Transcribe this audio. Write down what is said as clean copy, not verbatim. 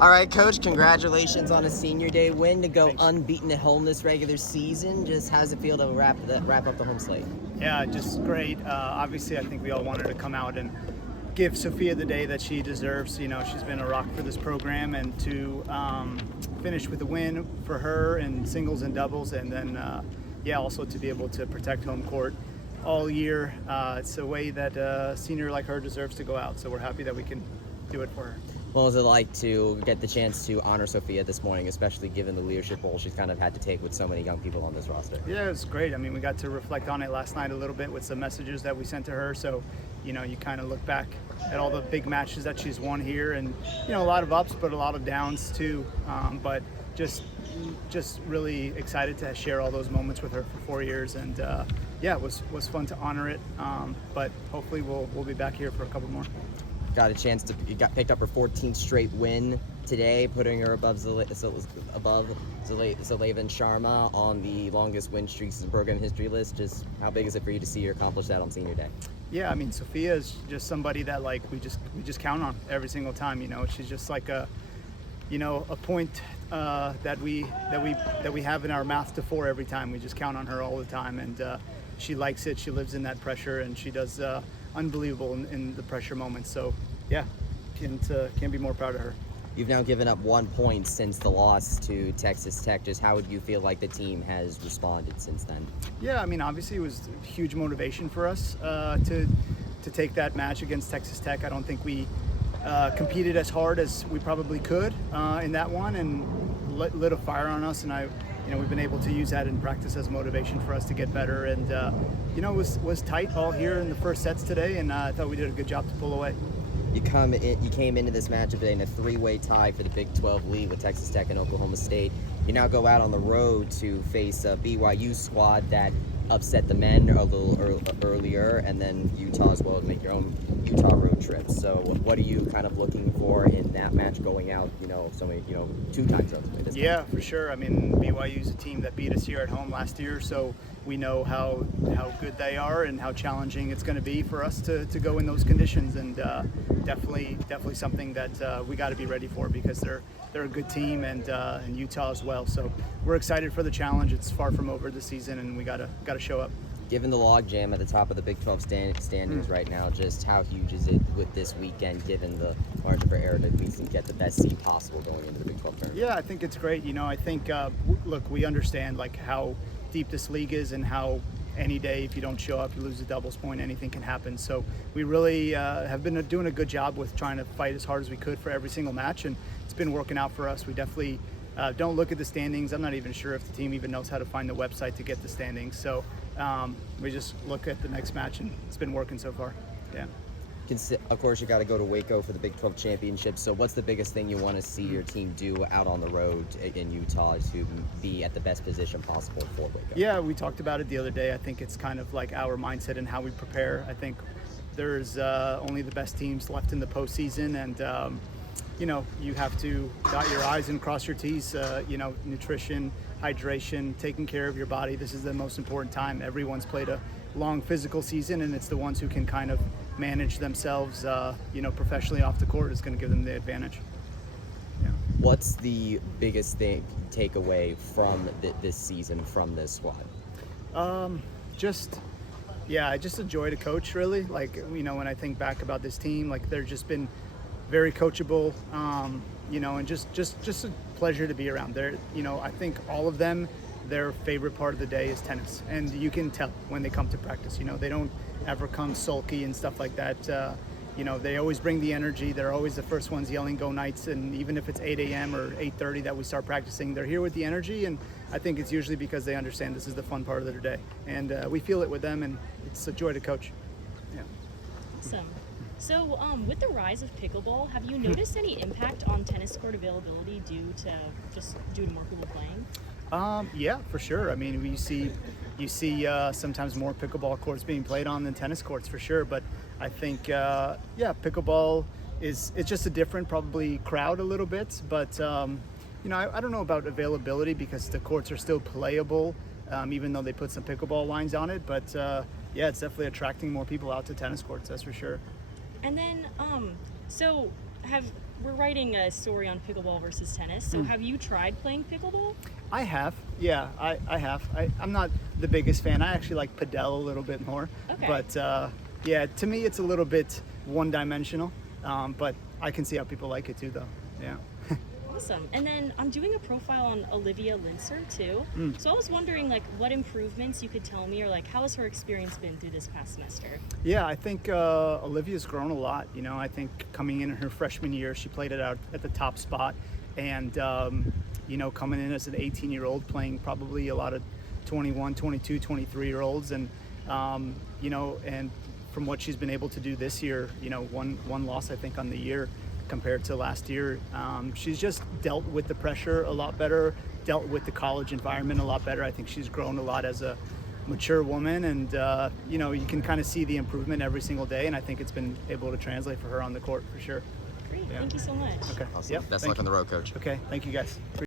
All right, Coach, congratulations on a senior day win to go Thanks. unbeaten at home this regular season. Just how's it feel to wrap up the home slate? Yeah, just great. Obviously, I think we all want her to come out and give Sophia the day that she deserves. You know, she's been a rock for this program, and to finish with a win for her in singles and doubles, and then, also to be able to protect home court all year. It's a way that a senior like her deserves to go out, so we're happy that we can do it for her. What was it like to get the chance to honor Sophia this morning, especially given the leadership role she's kind of had to take with so many young people on this roster? Yeah, it was great. I mean, we got to reflect on it last night a little bit with some messages that we sent to her. So, you know, you kind of look back at all the big matches that she's won here, and, you know, a lot of ups, but a lot of downs too. But just really excited to share all those moments with her for 4 years. And it was fun to honor it. But hopefully we'll be back here for a couple more. Got a chance to picked up her 14th straight win today, putting her above Zaleva and Sharma on the longest win streaks in program history list. Just how big is it for you to see her accomplish that on senior day? Yeah, I mean, Sophia is just somebody that we just count on every single time. You know, she's just like a point that we have in our mouth to 4 every time. We just count on her all the time, and she likes it. She lives in that pressure, and she does unbelievable in the pressure moments. So, yeah, can't be more proud of her. You've now given up 1 point since the loss to Texas Tech. Just how would you feel like the team has responded since then? Yeah, I mean, obviously it was a huge motivation for us to take that match against Texas Tech. I don't think we competed as hard as we probably could in that one, and lit a fire on us. And we've been able to use that in practice as motivation for us to get better. And it was tight all here in the first sets today, and I thought we did a good job to pull away. You came into this matchup today in a 3-way tie for the Big 12 lead with Texas Tech and Oklahoma State. You now go out on the road to face a BYU squad that upset the men a little earlier, and then Utah as well to make your own Utah road trip. So what are you kind of looking for in that match going out, 2 times over? Yeah, for sure. I mean, BYU is a team that beat us here at home last year, so we know how good they are and how challenging it's going to be for us to go in those conditions, and definitely something that we got to be ready for, because they're a good team, and Utah as well. So we're excited for the challenge. It's far from over this season, and we got to show up. Given the logjam at the top of the Big 12 standings right now, just how huge is it with this weekend, given the margin for error, to at least get the best seed possible going into the Big 12 tournament? Yeah, I think it's great. I think, look, we understand how deep this league is, and how any day if you don't show up, you lose a doubles point, anything can happen. So we really have been doing a good job with trying to fight as hard as we could for every single match, and it's been working out for us. We definitely don't look at the standings. I'm not even sure if the team even knows how to find the website to get the standings. So we just look at the next match, and it's been working so far. Yeah. Of course, you got to go to Waco for the Big 12 championship. So what's the biggest thing you want to see your team do out on the road in Utah to be at the best position possible for Waco? Yeah, we talked about it the other day. I think it's kind of like our mindset and how we prepare. I think there's only the best teams left in the postseason, and you have to dot your I's and cross your T's. Nutrition, hydration, taking care of your body. This is the most important time. Everyone's played a long physical season, and it's the ones who can kind of manage themselves, professionally off the court is going to give them the advantage. Yeah. What's the biggest takeaway from this season from this squad? Just a joy to coach, really. When I think back about this team, they've just been very coachable, and just a pleasure to be around. I think all of them, their favorite part of the day is tennis, and you can tell when they come to practice. They don't ever come sulky and stuff like that. They always bring the energy. They're always the first ones yelling "Go Knights!" And even if it's 8 a.m. or 8:30 that we start practicing, they're here with the energy. And I think it's usually because they understand this is the fun part of their day, and we feel it with them, and it's a joy to coach. Yeah. Awesome. So, with the rise of pickleball, have you noticed any impact on tennis court availability due to more people playing? Yeah, for sure. I mean, you see sometimes more pickleball courts being played on than tennis courts, for sure. But I think, pickleball it's just a different probably crowd a little bit. But I don't know about availability, because the courts are still playable, even though they put some pickleball lines on it. But it's definitely attracting more people out to tennis courts. That's for sure. And then, so we're writing a story on pickleball versus tennis. So have you tried playing pickleball? I have. Yeah, I have. I'm not the biggest fan. I actually like padel a little bit more. Okay. But yeah, to me it's a little bit one-dimensional. But I can see how people like it too, though. Yeah. Awesome. And then I'm doing a profile on Olivia Linser too. So I was wondering like what improvements you could tell me, or like how has her experience been through this past semester? Yeah, I think Olivia's grown a lot. You know, I think coming in her freshman year, she played it out at the top spot, and you know, coming in as an 18-year-old, playing probably a lot of 21, 22, 23-year-olds, and you know, and from what she's been able to do this year, you know, one loss I think on the year compared to last year. She's just dealt with the pressure a lot better, dealt with the college environment a lot better. I think she's grown a lot as a mature woman, and you know, you can kind of see the improvement every single day, and I think it's been able to translate for her on the court for sure. Great. Yeah. Thank you so much. Okay. Awesome. Yep. Best Thank luck on you. the road, Coach. Okay. Thank you guys.